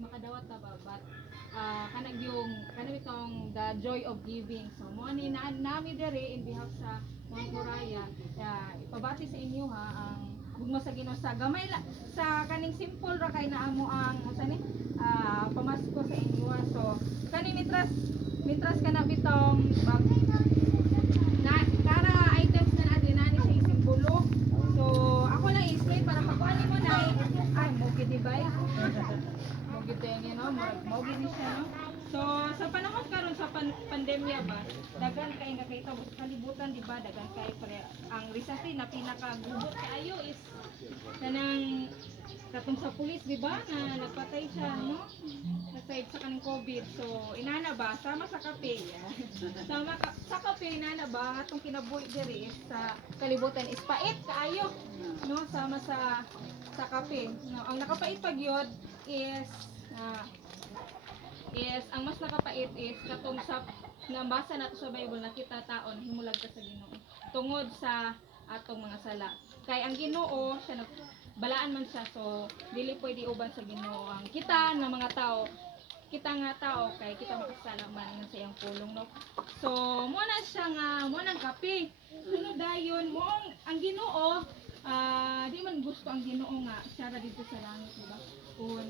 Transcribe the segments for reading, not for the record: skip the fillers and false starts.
makadawat ta ba, but kanag yung kanang itong the joy of giving. So mo ni nami diri in behalf sa Mount Moriah, ipabati sa inyo ha ang gugma sa Ginoo sa gamay la, sa kaning simple ra kay naamo ang usa ni pamasko sa inyo ha. So kani mitras kana bitong bag na para items na natin na ni sa simbolo. So ako lang i-explain para pagkuhanin mo na ay mo gid ba? Mo gid ni no, mo gid siya no. So sa panahon karon sa pandemya ba, dagan kay nakita mo sa kalibutan di ba, dagan kay ang recently na pinakagubot kaayo is kanang katong sa pulis di ba na nagpatay siya no, nasave sa kanang COVID. So inana ba sama sa kape sa kape inana ba atong kinabuhi diri sa kalibutan is pait kaayo no, sama sa kape no. Ang nakapait pag yun is ang mas nakapait is katong sa nabasa nato sa Bible, nakita taon himulag ka sa Ginoo tungod sa atong mga sala. Kay ang Ginoo siya balaan man siya, so dili pwede uban sa Ginoo ang kita na mga tao, kita nga tao kay kita makasala man sa iyang pulong no. So mo na siya nga mo nang kape sunod dayon mo ang Ginoo, di man gusto ang Ginoo nga siya ra dito sa langit di ba, kun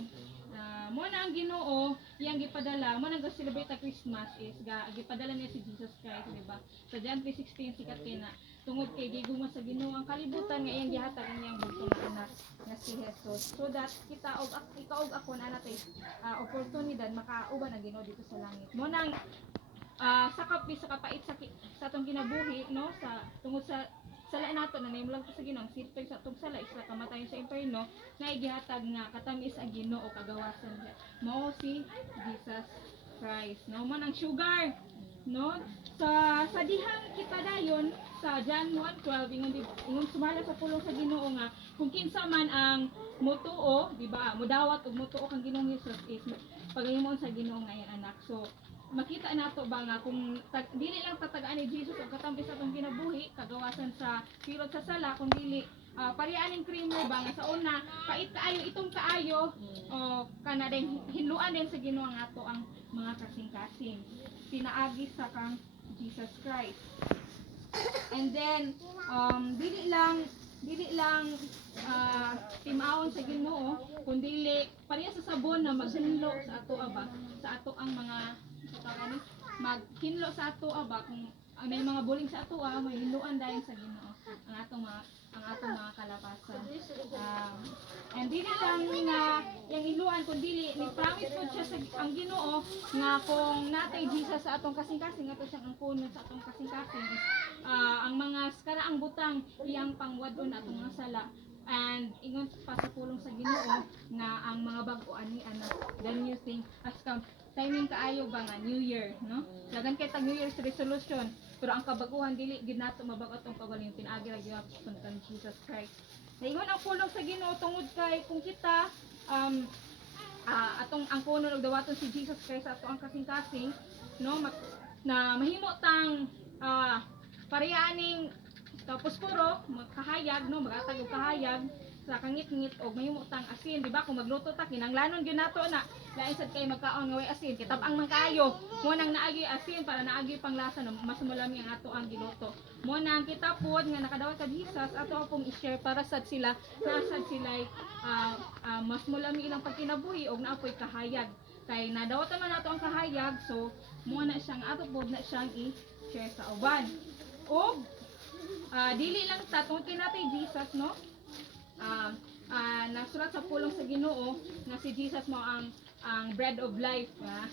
mo na ang Ginoo iyang gipadala mo nang celebrate Christmas is gipadala niya si Jesus Christ di ba, sa John 3:16 sikat kay na tungod kay gigugma sa Ginoo ang kalibutan nga iyang gihatag niyang bugtong na anak nga si Jesus, so that kita og ikaw og ako na natay oportunidad makauban ang Ginoo dito sa langit. Mo nang sa kapi sa kapait sa atong kinabuhi no, sa tungod sa sala nato na naimlang sa Ginoo, sitpay sa atong sala isla kamatayon sa impierno na igihatag nga katamis ang Ginoo kagawasan niya mao si Jesus Christ no. Man ang sugar no, sa dihang kita dayon sa John 1:12 ingon sumala sa pulong sa Ginoo nga kung kinsa man ang motuo di ba, mudawat og motuo kang Ginoong Hesus is pagahimon sa Ginoo nga iyang anak. So makita nato ba nga kung dili lang tatagaan ni Jesus og katampi sa atong kinabuhi kagawasan sa pirot sa sala, kung dili parianing krimo ba nga sa una pait kaayo itong kaayo o kana din hinluan din sa Ginoo ang ato ang mga kasing-kasing pinaagi sa kang Jesus Christ. And then dili lang timawon sa Ginoo kundi pareha sa sabon na maghinlo sa ato aba sa ato ang mga maghinlo sa ato aba kung may mga buling sa ato may hinluan dahil sa Ginoo ang atong mga kalapasan. And dili lang nga yang hiluan kundi ni promise po siya sa ang Ginoo nga kung natay Jesus sa atong kasing-kasing ato siyang angkunon sa atong kasing-kasing ang mga karaang butang iyang pangwadon atong mga sala. And ingon pa sa pulong sa Ginoo nga ang mga bag-o ani anak the new thing as come timing kaayo ba nga New Year no, dagan kay tag New Year's resolution pero ang kabaguhan dili gid nato mabag-o atong pagaling pinaagi ra gyud kang Jesus Christ. Ingon ang pulong sa Ginoo tungod kay kung kita atong angkunon og dawaton si Jesus Christ ato ang kasing-kasing no, na mahimo tang parehaning tapos puro kahayag no, magatag og kahayag sa kangit-ngit og mahimo tang asin di ba, kung magluto ta kinanglanon gyud nato na lain sad kay magkaon nga way asin kitab-ang man kaayo mo nang naagi asin para naagi panglasa no, mas mulami ang ato ang giluto. Mo nang kita pod nga nakadawat kag Jesus ato pong i-share para sad sila nasad sila mas mulami ilang pagkinabuhi og naapoy kahayag kay nadawatan man nato ang kahayag, so mo na siyang ato pod na siyang i-share sa uban. Og dili lang ta tungod kay natay Jesus no, nasulat sa pulong sa Ginoo nga si Jesus mo ang bread of life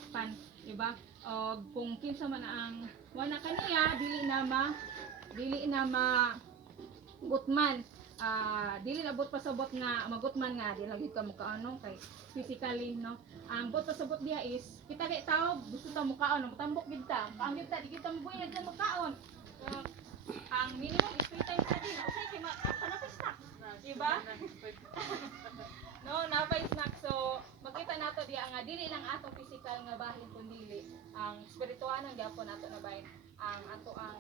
pan di ba, og kung kinsa man ang wala kaniya dili na gutman dili na bot pasabot nga magutman nga di lagi ka mukaano kay physically no. Ang bot pasabot diha is kita kay tao gusto ta mukaon tambok gid ta ang gid ta di kita mabuhay na mukaon. Ang minimum is 3 times a day okay kay panapay snack di ba no, napay snack. So makita nato diha nga dili lang ato physical nga bahin kundi ang spiritual ang gyapon nato na bahin ang ato ang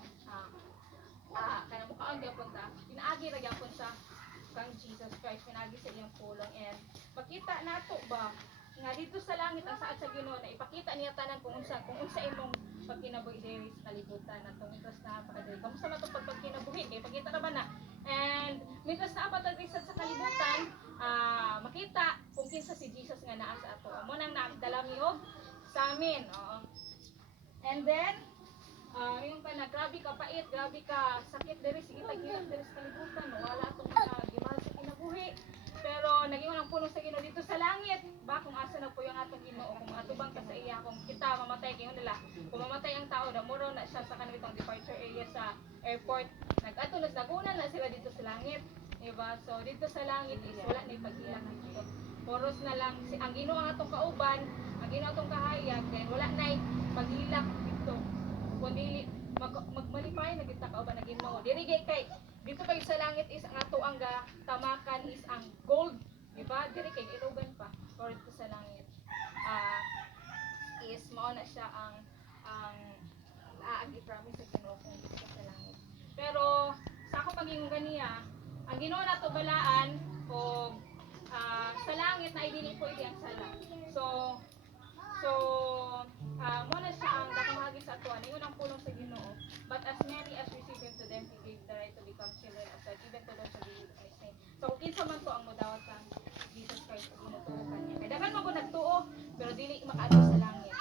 kanang mukaon gyapon ta pinaagi ra gyapon sa kang Jesus Christ, pinaagi sa iyang pulong. And makita nato ba nga dito sa langit ang saad sa Ginoo na ipakita niya tanan kung unsa imong pagkinabuhi diri sa kalibutan atong mitos na pakadiri. Kamusta man to pagkinabuhi kay pakita na ba na. And mitos na apat diri sa kalibutan, makita kung kinsa si Jesus nga naa sa ato. Amo nang naagdala mi og sa amin. Oo. And then yung pa na grabe ka pait, grabe ka sakit diri sige tagilak diri sa kalibutan, wala atong mga gimahal sa kinabuhi. Pero naging ang puno sa Ginoo dito sa langit. Ba kung asa na po yung atong Ginoo, kung atubang ka sa iya, kung kita mamatay kayo nila. Kung mamatay ang tao, damuro na siya sa kanitong departure area sa airport. Nag-ato nagunan na sila dito sa langit. Diba? So dito sa langit is wala na pagilak dito. Poros na lang ang Ginoo ang atong kauban, ang Ginoo atong kahayag, then wala na pagilak dito. Kundi magmalipay na kita kauban na Ginoo. Diri kay dito kay sa langit is ang ato ang tamakan is ang gold, di ba? Diri kay ilugan pa. Or dito sa langit. Is mao na siya ang aagi promise sa Ginoo kung dito sa langit. Pero sa ako paging ganiya, ang Ginoo nato balaan o sa langit na dili pwede ang sala. So mo na siya ang dakong sa ato. Ingon ang pulong sa Ginoo. But as many as receive him to them, he gave the right to become children of God, even to those who believe in His name. So kung kinsa man to ang modawat sa Jesus Christ kung ginutuo kaniya. Kaya dagan man ko nagtuo, pero dili makaadto sa langit.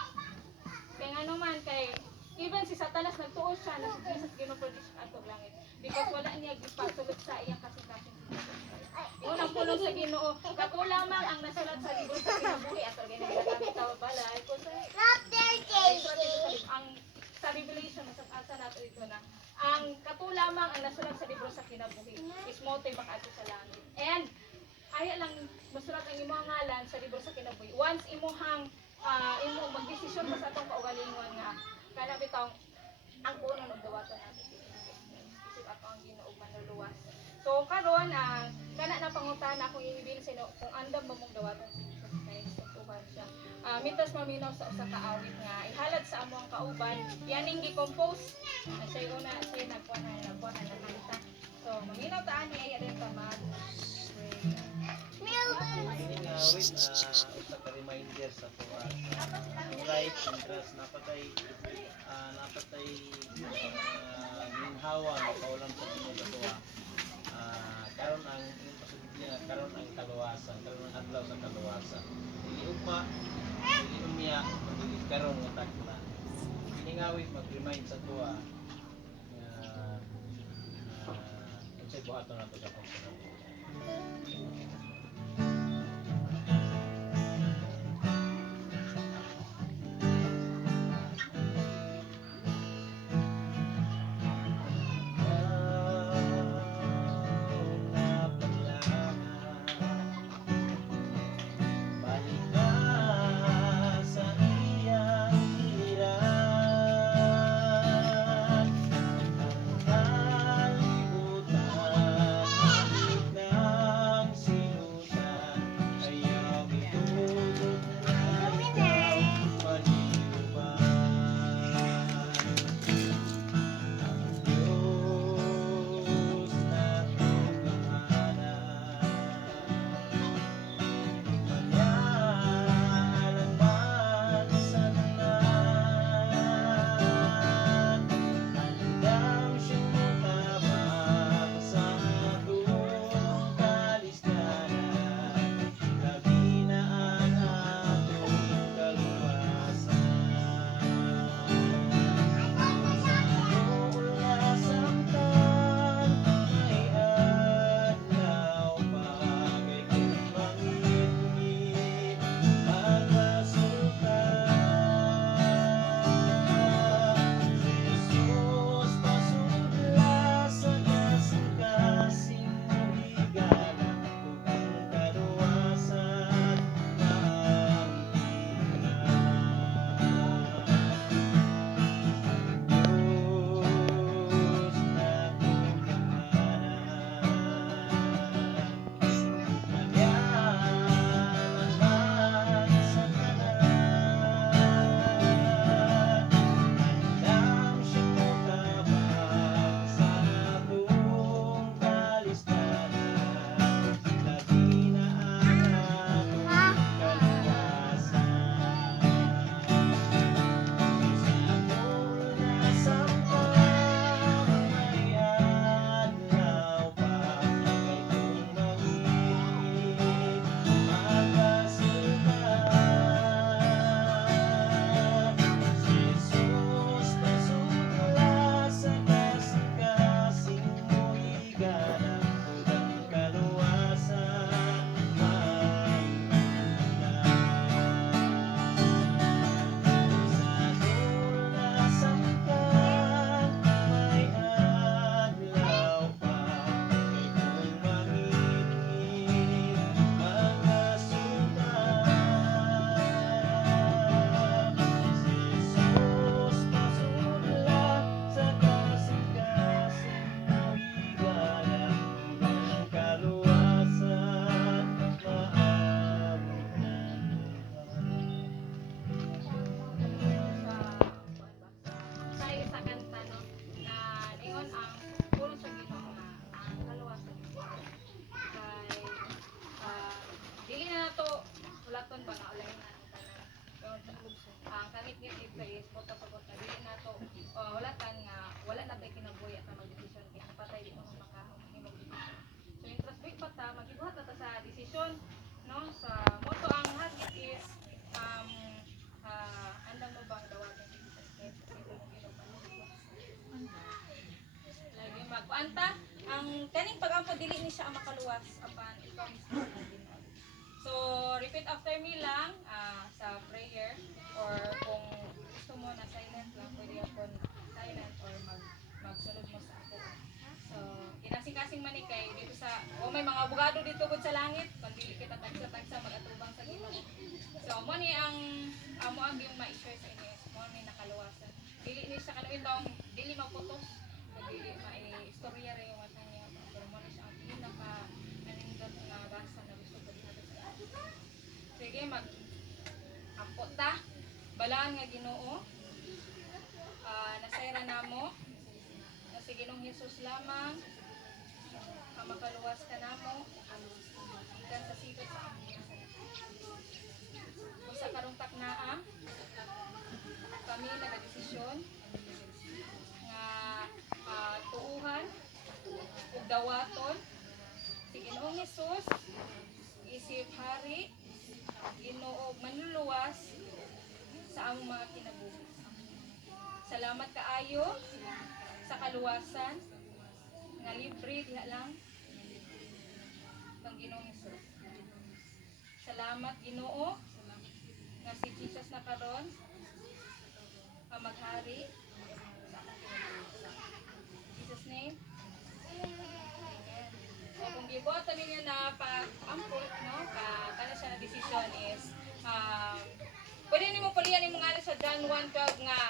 Kaya nga naman kay even si Satanas nagtuo siya na si Jesus ginuproduce siya ato langit. Because wala niya gipasulod sa iyang kasing-kasing si Jesus Christ. Yun ang pulong sa Ginoo. Kato lamang ang nasulat sa libro sa kinabuhi at ganyan nagamit sa balay ko sa ang sa Revelation sa asa nato ito na ang kato lamang ang nasulat sa libro sa kinabuhi is mote makaadto sa langit. And aya lang masulat ang imong ngalan sa libro sa kinabuhi. Once imong magdesisyon pa sa atong kaugalingon nga kana bitaw ang puno ng dawaton nato isip ato ang Ginoo manluluwas. So karon kana na pangutana akong ibil sino kung andam ba mong dawaton sa Jesus Christ tuhan siya. Mitas maminaw sa usa ka awit nga ihalad sa among kauban yaning gi-compose na siya una siya nagkuha na kanta. So maminaw ta ani ay adin ta mag Ini awit usa ka reminder sa tuwa. Life interest napatay ginhawa nga kaulam sa Ginoo sa tuwa. Karon ang yung pasubili nga karon ang kaluwasan, karon ang adlaw sa kaluwasan. Dili ugma, dili umya, dili karon nga tagna. Ini nga awit mag-remind sa tuwa nga unsay buhaton nato sa pagsunod. Kalibutan, ng ba na ulay na ang tanan. Ang kangit nga dito is pagkapagod na dili na to wala tan nga wala na tay kinabuhi at magdesisyon kay ang patay di mo makahimog desisyon. So introspect pa ta magibuhat ta sa desisyon no sa moto ang hagit is andam mo bang dawatin si Jesus Christ ito mo lagi magkuanta ang kaning pagampo dili ni siya ang makaluwas apan ikaw mismo ang Ginoo. So repeat after me lang sa prayer or kung gusto mo na silent lang pwede akon silent or magsunod mo sa ako. So kinasing-kasing man ni kay dito sa may mga abogado dito gud sa langit kun dili kita tagsa-tagsa magatubang sa Ginoo. So mo ni ang amo ang yung ma-share sa inyo mo ni nakaluwasan. Dili ni siya kanuin bang dili maputos dili mai-istorya ra yung mata niya pero mo ni siya ang pinaka nanindot nga basa na gusto ko sa sige ampot ta balaan nga Ginoo nasayra namo na si Ginoong Hesus lamang ang makaluwas ka namo ikan sa sikot sa aming usa karong taknaa kami nagadesisyon nga tuuhan ug dawaton si Ginoong Hesus isip hari Ginoo manluluwas sa among mga kinabuhi. Salamat kaayo sa kaluwasan nga libre diha lang kang Ginoong Hesus. Salamat Ginoo nga si Jesus na karon ang maghari sa among kinabuhi. In Jesus name. Amen. So kung gibuhat ninyo na pag-ampot no, kana siya na decision is pwede nimo palihan nimo nga sa John 1:12 nga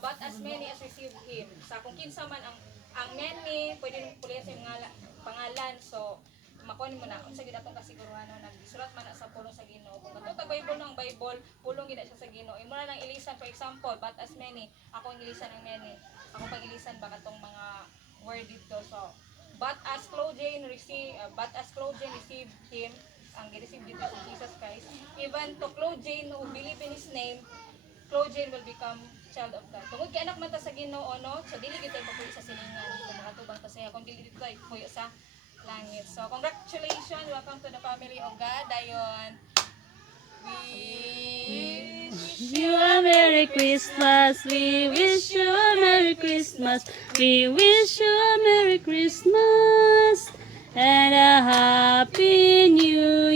but as many as receive him. Sa kung kinsa man ang many pwede nimo palihan sa mga pangalan. So makuha mo na unsa gid atong kasiguruhan nagsulat man na sa pulong sa Ginoo. Kung katong Bible ng Bible, pulong gid siya sa Ginoo. Imo na lang ilisan for example, but as many, ako ang ilisan ang many. Ako pag-ilisan ba katong mga word dito. So but as Claudine received him, ang gi-receive dito si Jesus Christ, even to Claudine who believe in his name, Claudine will become child of God. Tungod kay anak man ta sa Ginoo no, so dili gid tayo papuyo sa silingan kung makatubang ta sa iya, kung dili tayo papuyo sa langit. So congratulations, welcome to the family of God. Dayon we wish You a Merry Christmas. We wish you a Merry Christmas. We wish you a Merry Christmas and a Happy New